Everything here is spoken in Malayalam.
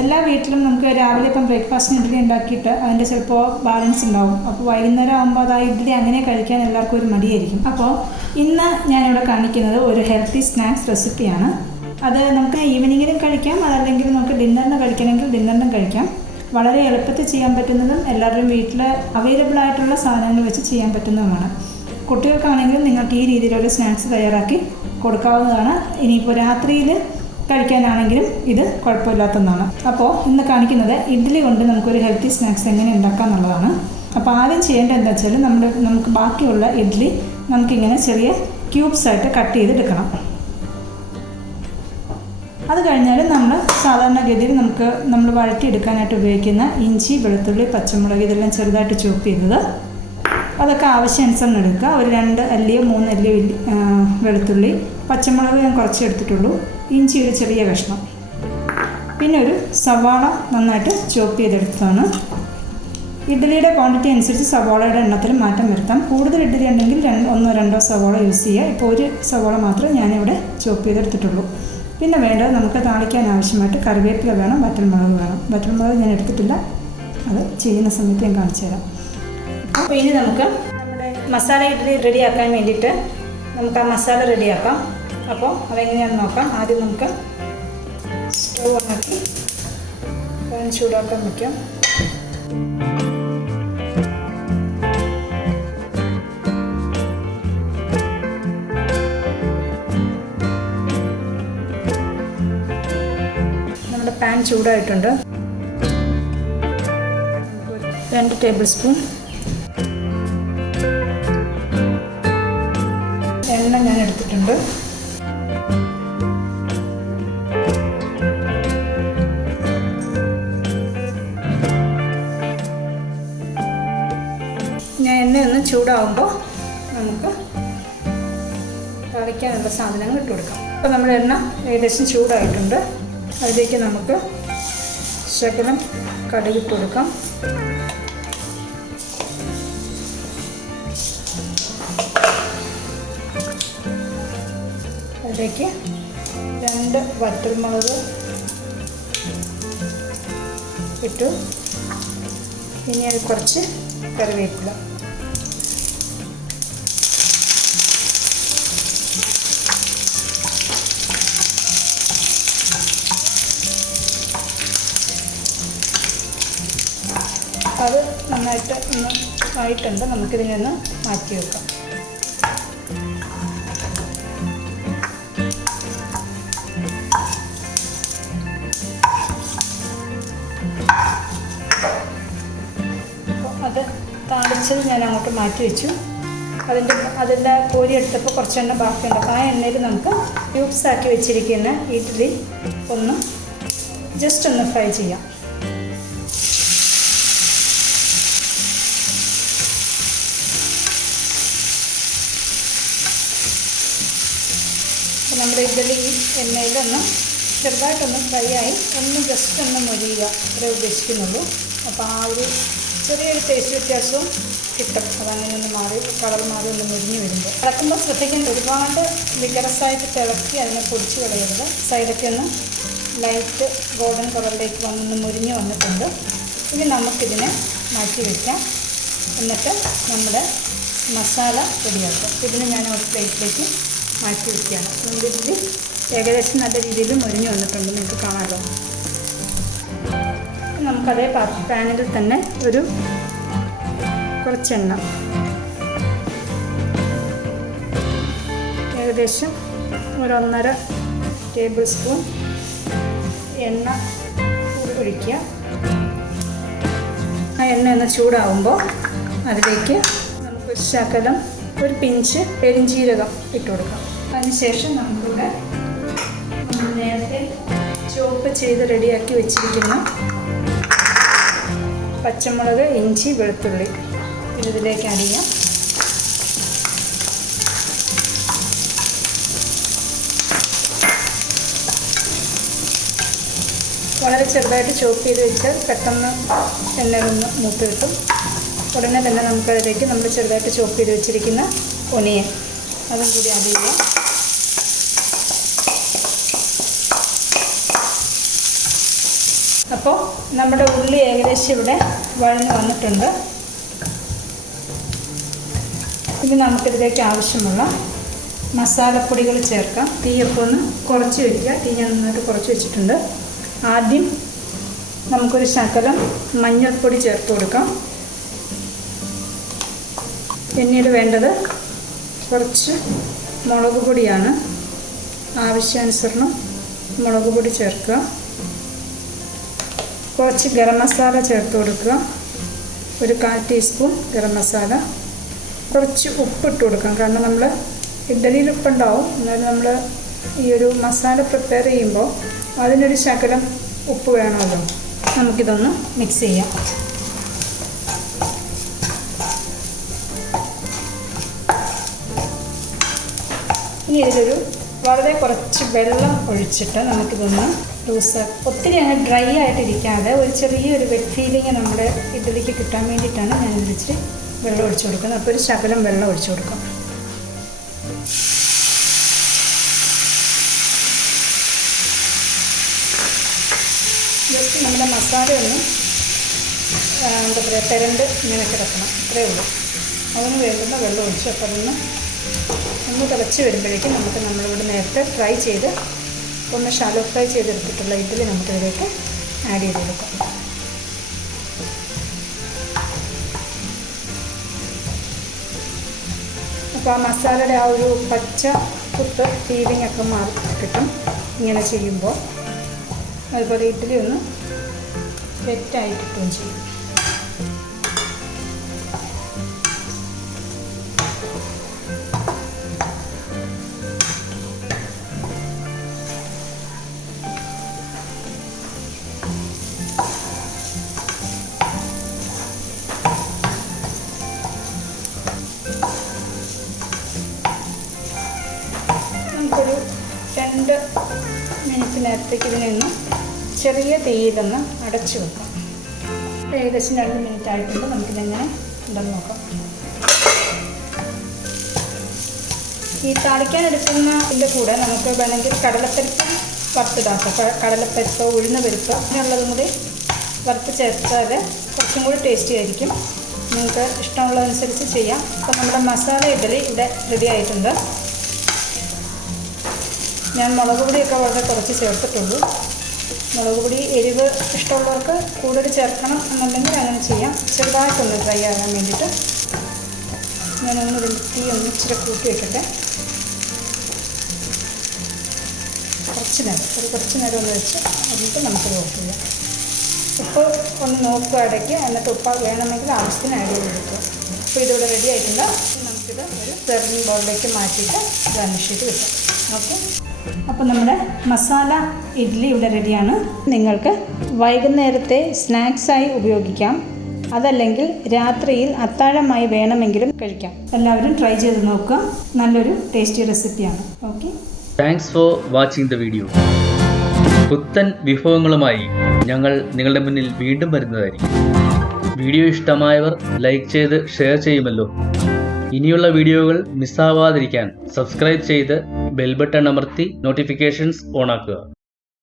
എല്ലാ വീട്ടിലും നമുക്ക് രാവിലെ ഇപ്പം ബ്രേക്ക്ഫാസ്റ്റിന് ഇഡ്ഡലി ഉണ്ടാക്കിയിട്ട് അതിൻ്റെ ചിലപ്പോൾ ബാലൻസ് ഉണ്ടാവും. അപ്പോൾ വൈകുന്നേരം ആകുമ്പോൾ അത് ആ ഇഡ്ഡലി അങ്ങനെ കഴിക്കാൻ എല്ലാവർക്കും ഒരു മടിയായിരിക്കും. അപ്പോൾ ഇന്ന് ഞാനിവിടെ കാണിക്കുന്നത് ഒരു ഹെൽത്തി സ്നാക്സ് റെസിപ്പിയാണ്. അത് നമുക്ക് ഈവനിങ്ങിലും കഴിക്കാം, അതല്ലെങ്കിൽ നമുക്ക് ഡിന്നറിന് കഴിക്കണമെങ്കിൽ ഡിന്നറിനും കഴിക്കാം. വളരെ എളുപ്പത്തിൽ ചെയ്യാൻ പറ്റുന്നതും എല്ലാവരുടെയും വീട്ടിൽ അവൈലബിൾ ആയിട്ടുള്ള സാധനങ്ങൾ വെച്ച് ചെയ്യാൻ പറ്റുന്നതുമാണ്. കുട്ടികൾക്കാണെങ്കിലും നിങ്ങൾക്ക് ഈ രീതിയിലൊരു സ്നാക്സ് തയ്യാറാക്കി കൊടുക്കാവുന്നതാണ്. ഇനിയിപ്പോൾ രാത്രിയിൽ കഴിക്കാനാണെങ്കിലും ഇത് കുഴപ്പമില്ലാത്തതാണ്. അപ്പോൾ ഇന്ന് കാണിക്കുന്നത് ഇഡ്ഡലി കൊണ്ട് നമുക്കൊരു ഹെൽത്തി സ്നാക്സ് എങ്ങനെ ഉണ്ടാക്കാം എന്നുള്ളതാണ്. അപ്പോൾ ആദ്യം ചെയ്യേണ്ടത് എന്താ വെച്ചാൽ നമുക്ക് ബാക്കിയുള്ള ഇഡ്ഡലി നമുക്കിങ്ങനെ ചെറിയ ക്യൂബ്സായിട്ട് കട്ട് ചെയ്തെടുക്കണം. അത് കഴിഞ്ഞാൽ നമ്മൾ സാധാരണഗതിയിൽ നമ്മൾ വഴറ്റിയെടുക്കാനായിട്ട് ഉപയോഗിക്കുന്ന ഇഞ്ചി, വെളുത്തുള്ളി, പച്ചമുളക് ഇതെല്ലാം ചെറുതായിട്ട് ചോപ്പ് ചെയ്തത് അതൊക്കെ ആവശ്യാനുസരണം എടുക്കുക. ഒരു 2 അല്ലിയോ 3 അല്ലിയോ വെളുത്തുള്ളി, പച്ചമുളക് ഞാൻ കുറച്ച് എടുത്തിട്ടുള്ളൂ, ഇഞ്ചി ഒരു ചെറിയ കഷ്ണം, പിന്നെ ഒരു സവാള നന്നായിട്ട് ചോപ്പ് ചെയ്തെടുത്തതാണ്. ഇഡ്ഡലിയുടെ ക്വാണ്ടിറ്റി അനുസരിച്ച് സവാളയുടെ എണ്ണത്തിൽ മാറ്റം വരുത്താം. കൂടുതൽ ഇഡ്ഡലി ഉണ്ടെങ്കിൽ 1-2 സവാള യൂസ് ചെയ്യുക. ഇപ്പോൾ ഒരു സവാള മാത്രമേ ഞാനിവിടെ ചോപ്പ് ചെയ്തെടുത്തിട്ടുള്ളൂ. പിന്നെ വേണ്ടത് നമുക്ക് താളിക്കാൻ ആവശ്യമായിട്ട് കറിവേപ്പില വേണം, വറ്റൽമുളക് വേണം. വറ്റൽമുളക് ഞാൻ എടുത്തിട്ടില്ല, അത് ചെയ്യുന്ന സമയത്ത് ഞാൻ കാണിച്ചു തരാം. അപ്പോൾ ഇനി നമുക്ക് നമ്മുടെ മസാല ഇഡ്ഡലി റെഡിയാക്കാൻ വേണ്ടിയിട്ട് നമുക്ക് ആ മസാല റെഡിയാക്കാം. അപ്പോൾ അതെങ്ങനെയാണെന്ന് നോക്കാം. ആദ്യം നമുക്ക് സ്റ്റവ് ഓണാക്കി പാൻ ചൂടാക്കാൻ വയ്ക്കാം. നമ്മുടെ പാൻ ചൂടായിട്ടുണ്ട്. 2 ടേബിൾ സ്പൂൺ എണ്ണ ഞാൻ എടുത്തിട്ടുണ്ട്. എണ്ണയൊന്ന് ചൂടാകുമ്പോൾ നമുക്ക് തളിക്കാനുള്ള സാധനങ്ങൾ ഇട്ട് കൊടുക്കാം. അപ്പോൾ നമ്മുടെ എണ്ണ ഏകദേശം ചൂടായിട്ടുണ്ട്. അതിലേക്ക് നമുക്ക് ശകലം കടുക് ഇട്ട് കൊടുക്കാം. അതിലേക്ക് 2 വറ്റൽമുളക് ഇട്ടു. ഇനി അത് കുറച്ച് കറിവേപ്പില. അത് നന്നായിട്ട് ഒന്ന് ആയിട്ടുണ്ട്. നമുക്കിതിനെ ഒന്ന് മാറ്റി വെക്കാം. അത് താളിച്ചത് ഞാൻ അങ്ങോട്ട് മാറ്റി വെച്ചു. അതിൻ്റെ കോരി എടുത്തപ്പോൾ കുറച്ച് എണ്ണ ബാക്കിയുണ്ട്. അപ്പോൾ ആ എണ്ണയിൽ നമുക്ക് ക്യൂബ്സ് ആക്കി വെച്ചിരിക്കുന്ന ഇഡ്ഡലി ഒന്ന് ജസ്റ്റ് ഒന്ന് ഫ്രൈ ചെയ്യാം. അപ്പോൾ നമ്മുടെ ഇഡ്ഡലി ഈ എണ്ണയിലൊന്ന് ചെറുതായിട്ടൊന്ന് ഫ്രൈ ആയി ഒന്ന് ജസ്റ്റ് ഒന്ന് മൊരിയുക അത്രേ ഉദ്ദേശിക്കുന്നുള്ളൂ. അപ്പോൾ ആ ഒരു ചെറിയൊരു ടേസ്റ്റ് വ്യത്യാസവും കിട്ടും. അതങ്ങനെ ഒന്ന് കളർ മാറി ഒന്ന് മുരിഞ്ഞ് വരുമ്പോൾ ഇളക്കുമ്പോൾ ശ്രദ്ധിക്കേണ്ട, ഒരുപാട് വികരസായിട്ട് തിളക്കി അതിനെ പൊടിച്ച് കളയരുത്. സൈഡൊക്കെ ഒന്ന് ലൈറ്റ് ഗോൾഡൻ കളറിലേക്ക് വന്നൊന്ന് മുരിഞ്ഞ് വന്നിട്ടുണ്ട്. ഇനി നമുക്കിതിനെ മാറ്റി വയ്ക്കാം. എന്നിട്ട് നമ്മുടെ മസാല റെഡിയാക്കാം. ഇതിന് ഞാൻ ഒരു പ്ലേറ്റിലേക്ക് മാറ്റി വയ്ക്കുകയാണ്. ഇതിൽ ഏകദേശം നല്ല രീതിയിൽ മുരിഞ്ഞ് വന്നിട്ടുണ്ട്, നിങ്ങൾക്ക് കാണാമല്ലോ. നമുക്കതേ പാനിൽ തന്നെ ഒരു കുറച്ചെണ്ണ, ഏകദേശം 1.5 ടേബിൾ സ്പൂൺ എണ്ണ ഒഴിക്കുക. ആ എണ്ണ ഒന്ന് ചൂടാവുമ്പോൾ അതിലേക്ക് നമുക്കൊരു ശകലം ഒരു പിഞ്ച് പെരിഞ്ചീരകം ഇട്ട് കൊടുക്കാം. അതിനുശേഷം നമുക്കിവിടെ നേരത്തെ ചോപ്പ് ചെയ്ത് റെഡിയാക്കി വെച്ചിരിക്കുന്ന പച്ചമുളക്, ഇഞ്ചി, വെളുത്തുള്ളി ഇതിലേക്ക് ആഡ് ചെയ്യാം. വളരെ ചെറുതായിട്ട് ചോപ്പ് ചെയ്ത് വെച്ചാൽ പെട്ടെന്ന് എണ്ണയൊന്ന് മൂത്ത് കിട്ടും. ഉടനെ തന്നെ നമുക്കതിലേക്ക് നമ്മൾ ചെറുതായിട്ട് ചോപ്പ് ചെയ്ത് വെച്ചിരിക്കുന്ന ഒനിയൻ അതും കൂടി ആഡ് ചെയ്യാം. അപ്പോൾ നമ്മുടെ ഉള്ളി ഏകദേശം ഇവിടെ വഴഞ്ഞ് വന്നിട്ടുണ്ട്. ഇനി നമുക്കിതിലേക്ക് ആവശ്യമുള്ള മസാലപ്പൊടികൾ ചേർക്കാം. തീയൊക്കെ ഒന്ന് കുറച്ച് വയ്ക്കുക. തീ ഞാൻ നന്നായിട്ട് കുറച്ച് വെച്ചിട്ടുണ്ട്. ആദ്യം നമുക്കൊരു ശകലം മഞ്ഞൾപ്പൊടി ചേർത്ത് കൊടുക്കാം. പിന്നീട് വേണ്ടത് കുറച്ച് മുളക് പൊടിയാണ്. ആവശ്യാനുസരണം മുളക് പൊടി ചേർക്കുക. കുറച്ച് ഗരം മസാല ചേർത്ത് കൊടുക്കുക. ഒരു 1/4 ടീസ്പൂൺ ഗരം മസാല. കുറച്ച് ഉപ്പിട്ട് കൊടുക്കാം. കാരണം നമ്മൾ ഇഡ്ഡലിയിൽ ഉപ്പുണ്ടാവും, എന്നാലും നമ്മൾ ഈ ഒരു മസാല പ്രിപ്പയർ ചെയ്യുമ്പോൾ അതിനൊരു ശകലം ഉപ്പ് വേണമല്ലോ. നമുക്കിതൊന്ന് മിക്സ് ചെയ്യാം. ഇനി ഇതിലൊരു വളരെ കുറച്ച് വെള്ളം ഒഴിച്ചിട്ട് നമുക്കിതൊന്ന് ലൂസ്, ഒത്തിരി അങ്ങ് ഡ്രൈ ആയിട്ടിരിക്കാതെ ഒരു ചെറിയൊരു വെറ്റ് ഫീലിങ് നമ്മുടെ ഇഡ്ഡലിക്ക് കിട്ടാൻ വേണ്ടിയിട്ടാണ് ഞാൻ ഇതിച്ചിരി വെള്ളം ഒഴിച്ചു കൊടുക്കുന്നത്. അപ്പോൾ ഒരു ശകലം വെള്ളം ഒഴിച്ചു കൊടുക്കാം. ജസ്റ്റ് നമ്മുടെ മസാല ഒന്ന് എന്താ പറയുക പെരണ്ട് ഇങ്ങനെ കിടക്കണം, അത്രയേ ഉള്ളൂ. അതിന് വേണ്ടുന്ന വെള്ളം ഒഴിച്ച് അപ്പോൾ ഒന്ന് തിളച്ച് വരുമ്പോഴേക്കും നമുക്ക് നമ്മളിവിടെ നേരത്തെ ഫ്രൈ ചെയ്ത് ഒന്ന് ഷാലോ ഫ്രൈ ചെയ്തെടുത്തിട്ടുള്ള ഇഡ്ഡലി നമുക്കിതിലേക്ക് ആഡ് ചെയ്ത് കൊടുക്കാം. അപ്പോൾ ആ മസാലയുടെ ആ ഒരു പച്ച കുത്ത് ഫീലിംഗ് ഒക്കെ മാറി കിട്ടും ഇങ്ങനെ ചെയ്യുമ്പോൾ. അതുപോലെ ഇഡ്ഡലി ഒന്ന് സെറ്റായിട്ട് കിട്ടുകയും ചെയ്യും. നമുക്കൊരു 2 മിനിറ്റ് നേരത്തേക്ക് ഇതിനൊന്ന് ചെറിയ തീയിലൊന്ന് അടച്ചു വെക്കാം. ഏകദേശം 2 മിനിറ്റ് ആയിട്ടുണ്ട്. നമുക്കിതെങ്ങനെ ഉണ്ടെന്ന് നോക്കാം. ഈ താളിക്കാൻ എടുക്കുന്നതിൻ്റെ കൂടെ നമുക്ക് വേണമെങ്കിൽ കടലപ്പരിപ്പ് വറുത്തിടാം. കടലപ്പരിപ്പ്, ഉഴുന്ന പരിപ്പ് അങ്ങനെയുള്ളതും കൂടി വറുത്ത് ചേർത്താൽ കുറച്ചും കൂടി ടേസ്റ്റി ആയിരിക്കും. നിങ്ങൾക്ക് ഇഷ്ടമുള്ളതനുസരിച്ച് ചെയ്യാം. അപ്പോൾ നമ്മുടെ മസാല ഇഡ്ഡലി ഇവിടെ റെഡി ആയിട്ടുണ്ട്. ഞാൻ മുളക് പൊടിയൊക്കെ വളരെ കുറച്ച് ചേർത്തിട്ടുള്ളൂ. മുളക് പൊടി എരിവ് ഇഷ്ടമുള്ളവർക്ക് കൂടുതൽ ചേർക്കണം എന്നുണ്ടെങ്കിൽ അങ്ങനെ ചെയ്യാം. ചെറുതായിട്ടൊന്ന് ഡ്രൈ ആകാൻ വേണ്ടിയിട്ട് ഞാനൊന്ന് തീ ഒന്ന് ഇച്ചിരി കൂട്ടി വയ്ക്കട്ടെ. കുറച്ച് നേരം ഒന്ന് വെച്ച് എന്നിട്ട് നമുക്ക് ഓഫ് ചെയ്യാം. ഉപ്പ് ഒന്ന് നോക്കുക ഇടയ്ക്ക്, എന്നിട്ട് ഉപ്പ് വേണമെങ്കിൽ ആവശ്യത്തിന് ആഡ് ചെയ്ത് കൊടുക്കുക. അപ്പോൾ ഇതിവിടെ റെഡി ആയിട്ടുണ്ട്. നമുക്കിത് ഒരു സെർവിങ് ബൗളിലേക്ക് മാറ്റിയിട്ട് ഗാർണിഷ് ചെയ്ത് വെക്കാം. ഓക്കെ, അപ്പോൾ നമ്മുടെ മസാല ഇഡ്ഡലി ഇവിടെ റെഡിയാണ്. നിങ്ങൾക്ക് വൈകുന്നേരത്തെ സ്നാക്സായി ഉപയോഗിക്കാം, അതല്ലെങ്കിൽ രാത്രിയിൽ അത്താഴമായി വേണമെങ്കിലും കഴിക്കാം. എല്ലാവരും ട്രൈ ചെയ്ത് നോക്കുക. നല്ലൊരു ടേസ്റ്റി റെസിപ്പിയാണ്. Okay, thanks for watching the video. പുത്തൻ വിഭവങ്ങളുമായി ഞങ്ങൾ നിങ്ങളുടെ മുന്നിൽ വീണ്ടും വരുന്നതായിരിക്കും. വീഡിയോ ഇഷ്ടമായവർ ലൈക്ക് ചെയ്ത് ഷെയർ ചെയ്യുമല്ലോ. ഇനിയുള്ള വീഡിയോകൾ മിസ്സാവാതിരിക്കാൻ സബ്സ്ക്രൈബ് ചെയ്ത് ബെൽ ബട്ടൺ അമർത്തി നോട്ടിഫിക്കേഷൻസ് ഓണാക്കുക.